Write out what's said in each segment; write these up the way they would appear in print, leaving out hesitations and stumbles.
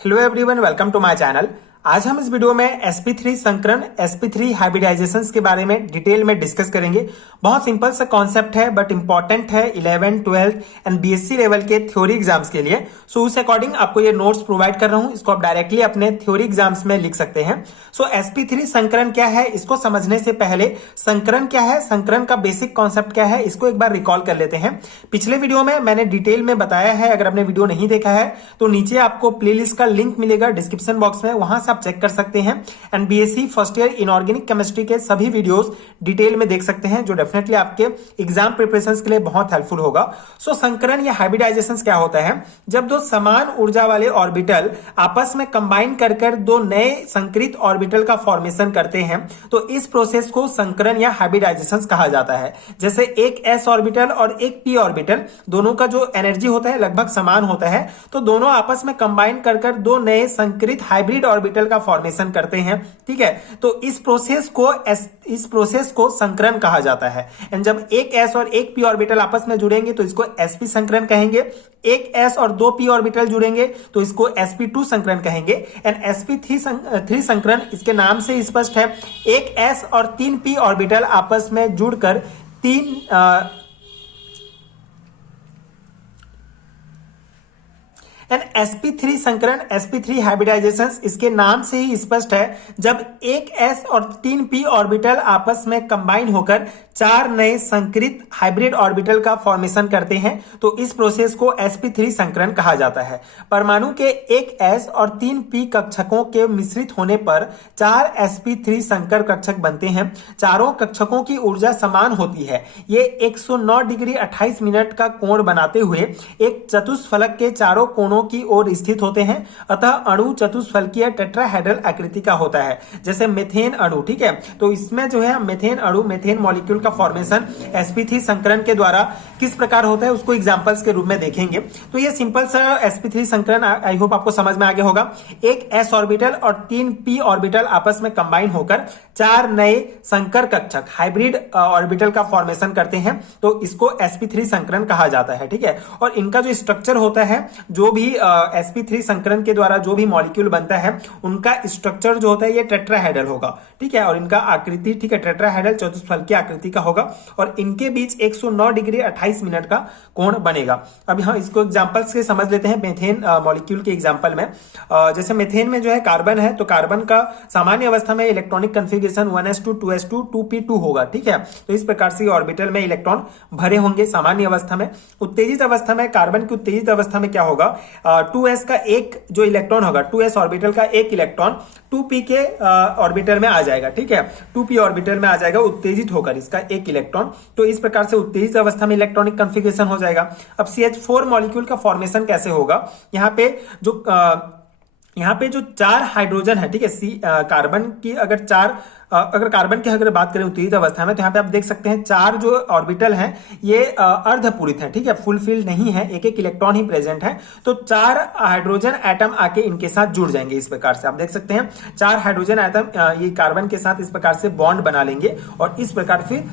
Hello everyone, welcome to my channel. आज हम इस वीडियो में sp3 संकरण sp3 हाइब्रिडाइजेशंस के बारे में डिटेल में डिस्कस करेंगे। बहुत सिंपल सा कॉन्सेप्ट है बट इंपॉर्टेंट है 11, 12 एंड बीएससी लेवल के थ्योरी एग्जाम्स के लिए। सो उस अकॉर्डिंग आपको ये नोट्स प्रोवाइड कर रहा हूं। इसको आप डायरेक्टली अपने थ्योरी एग्जाम्स में लिख सकते हैं। सो sp3 संकरण क्या है, इसको समझने से पहले संकरण क्या है, संकरण का बेसिक कॉन्सेप्ट क्या है, इसको एक बार रिकॉल कर लेते हैं। पिछले वीडियो में मैंने डिटेल में बताया है। अगर आपने वीडियो नहीं देखा है तो नीचे आपको प्लेलिस्ट का लिंक मिलेगा डिस्क्रिप्शन बॉक्स में, वहां से आप चेक कर सकते हैं। And BSc first year inorganic chemistry के सभी वीडियोस डिटेल में देख सकते हैं, जो डेफिनेटली आपके एग्जाम प्रिपरेशंस के लिए बहुत हेल्पफुल होगा। सो संकरण या हाइब्रिडाइजेशन क्या होता है? जब दो समान ऊर्जा वाले ऑर्बिटल आपस में कंबाइन कर दो नए संकरित ऑर्बिटल का फॉर्मेशन करते हैं तो इस प्रोसेस को संकरण या हाइब्रिडाइजेशन कहा जाता है। जैसे एक s ऑर्बिटल और एक p ऑर्बिटल, दोनों का जो एनर्जी होता है लगभग समान होता है, तो दोनों आपस में कंबाइन कर दो नए संकरित हाइब्रिड ऑर्बिटल का फॉर्मेशन करते हैं। ठीक है, तो इस प्रोसेस को संकरण कहा जाता है। एंड जब एक s और एक p ऑर्बिटल आपस में जुड़ेंगे तो इसको sp संकरण कहेंगे। एक s और दो p ऑर्बिटल जुड़ेंगे तो इसको sp2 संकरण कहेंगे। एंड sp3 संकरण इसके नाम से स्पष्ट है। एक s और तीन p ऑर्बिटल आपस में जुड़कर एंड sp3 संकरण sp3 हाइब्रिडाइजेशन इसके नाम से ही स्पष्ट है। जब एक s और तीन p ऑर्बिटल आपस में कंबाइन होकर चार नए संकरित हाइब्रिड ऑर्बिटल का फॉर्मेशन करते हैं तो इस प्रोसेस को sp3 संकरण कहा जाता है। परमाणु के एक s और तीन p कक्षकों के मिश्रित होने पर चार sp3 संकर कक्षक बनते हैं। चारों कक्षकों की ऊर्जा समान होती है। ये 109 डिग्री 28 मिनट का कोण बनाते हुए एक चतुष्फलक के चारों कोणों की ओर स्थित होते हैं। अतः अणु चतुष्फलकीय टेट्राहेड्रल आकृति का होता है, जैसे मेथेन अणु। ठीक है, तो इसमें जो है मेथेन अणु, मेथेन मॉलिक्यूल का फॉर्मेशन sp3 संकरण के द्वारा किस प्रकार होता है उसको एग्जांपल्स के रूप में देखेंगे। तो ये सिंपल सा sp3 संकरण आई होप आपको समझ में आ गया होगा। एक s ऑर्बिटल और तीन p ऑर्बिटल आपस में कंबाइन होकर चार नए संकर कक्षक हाइब्रिड ऑर्बिटल का फॉर्मेशन करते हैं तो इसको sp3 संकरण कहा जाता है। ठीक है, और इनका जो स्ट्रक्चर होता है, जो भी sp3 संकरण के द्वारा जो भी मॉलिक्यूल बनता है उनका स्ट्रक्चर जो होता है ये टेट्राहेड्रल होगा। ठीक है, और इनका आकृति, ठीक है, टेट्राहेड्रल चतुष्फलकीय आकृति का होगा और इनके बीच 109 डिग्री 28 मिनट का कोण बनेगा। अब यहाँ इसको एग्जांपल्स से समझ लेते हैं। मेथेन मॉलिक्यूल के एग्जांपल में जैसे मेथेन में जो है कार्बन है, तो कार्बन का सामान्य अवस्था में electronic configuration 1s2 2s2 2p2 होगा। ठीक है, तो इस प्रकार से ऑर्बिटल में इलेक्ट्रॉन भरे होंगे सामान्य अवस्था में। उत्तेजित अवस्था में, कार्बन की उत्तेजित अवस्था में क्या होगा, 2s का एक जो इलेक्ट्रॉन होगा, 2s ऑर्बिटल का एक इलेक्ट्रॉन 2p के ऑर्बिटल में आ जाएगा। ठीक है, 2p ऑर्बिटल में आ जाएगा उत्तेजित होकर इसका एक इलेक्ट्रॉन। तो इस प्रकार से उत्तेजित अवस्था में इलेक्ट्रॉनिक कन्फिगरेशन हो जाएगा। अब CH4 मॉलिक्यूल का फॉर्मेशन कैसे होगा? यहाँ पे जो चार हाइड्रोजन है, ठीक है, कार्बन की अगर कार्बन की अगर बात करें उत्तेजित अवस्था में, तो यहाँ पे आप देख सकते हैं चार जो ऑर्बिटल हैं ये अर्धपूरित हैं। ठीक है, फुलफिल नहीं है, एक एक इलेक्ट्रॉन ही प्रेजेंट है। तो चार हाइड्रोजन एटम आके इनके साथ जुड़ जाएंगे। इस प्रकार से आप देख सकते हैं चार हाइड्रोजन एटम ये कार्बन के साथ इस प्रकार से बॉन्ड बना लेंगे और इस प्रकार फिर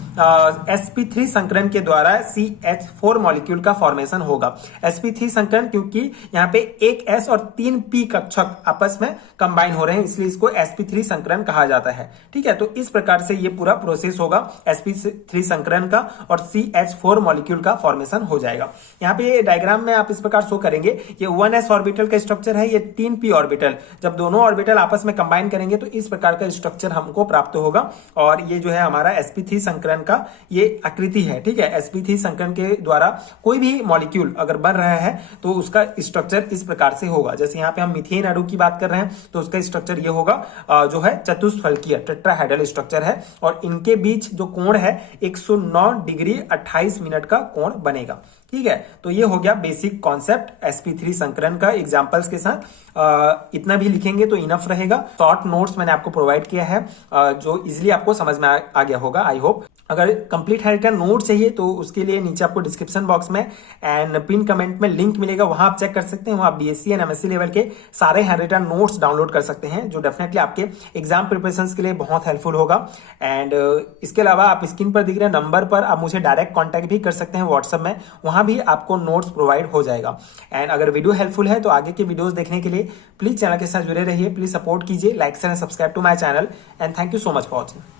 sp3 संकरण के द्वारा CH4 मॉलिक्यूल का फॉर्मेशन होगा। sp3 संकरण क्योंकि यहाँ पे एक s और तीन p कक्षक आपस में कंबाइन हो रहे हैं, इसलिए इसको sp3 संकरण कहा जाता है। ठीक है, तो इस प्रकार से ये पूरा प्रोसेस होगा sp3 संकरण का और CH4 मॉलिक्यूल का फॉर्मेशन हो जाएगा। यहाँ पे डायग्राम में आप इस प्रकार शो करेंगे, ये 1s ऑर्बिटल का स्ट्रक्चर है, ये 3p ऑर्बिटल, जब दोनों ऑर्बिटल आपस में कंबाइन करेंगे तो इस प्रकार का स्ट्रक्चर हमको प्राप्त होगा। और ये जो है हमारा sp3 संकरण का ये आकृति है। ठीक है, sp3 संकरण के द्वारा कोई भी मॉलिक्यूल अगर बन रहा है तो उसका स्ट्रक्चर इस प्रकार से होगा। जैसे यहाँ पे हम मीथेन अणु की बात कर रहे हैं तो उसका स्ट्रक्चर ये होगा, जो है चतुष्फलकीय टेट्राहेड्रल स्ट्रक्चर है और इनके बीच जो कोण है 109 डिग्री 28 मिनट का कोण बनेगा। ठीक है, तो ये हो गया बेसिक कॉन्सेप्ट sp3 संकरण का एग्जांपल्स के साथ। इतना भी लिखेंगे तो इनफ रहेगा। शॉर्ट नोट्स मैंने आपको प्रोवाइड किया है जो इजीली आपको समझ में आ गया होगा आई होप। अगर कंप्लीट हैंडरिटन नोट चाहिए तो उसके लिए नीचे आपको डिस्क्रिप्शन बॉक्स में एंड पिन कमेंट में लिंक मिलेगा, वहां आप चेक कर सकते हैं। वहां बीएससी एंड एमएससी लेवल के सारे हैंडरिटन नोट्स डाउनलोड कर सकते हैं, जो डेफिनेटली आपके एग्जाम प्रिपरेशन के लिए बहुत हेल्पफुल होगा। एंड इसके अलावा आप स्क्रीन पर दिख रहे नंबर पर आप मुझे डायरेक्ट कॉन्टैक्ट भी कर सकते हैं व्हाट्सएप में, वहां वहां भी आपको नोट्स प्रोवाइड हो जाएगा। एंड अगर वीडियो हेल्पफुल है तो आगे के वीडियोस देखने के लिए प्लीज चैनल के साथ जुड़े रहिए, प्लीज सपोर्ट कीजिए, like share and subscribe to my channel and thank you so much for watching.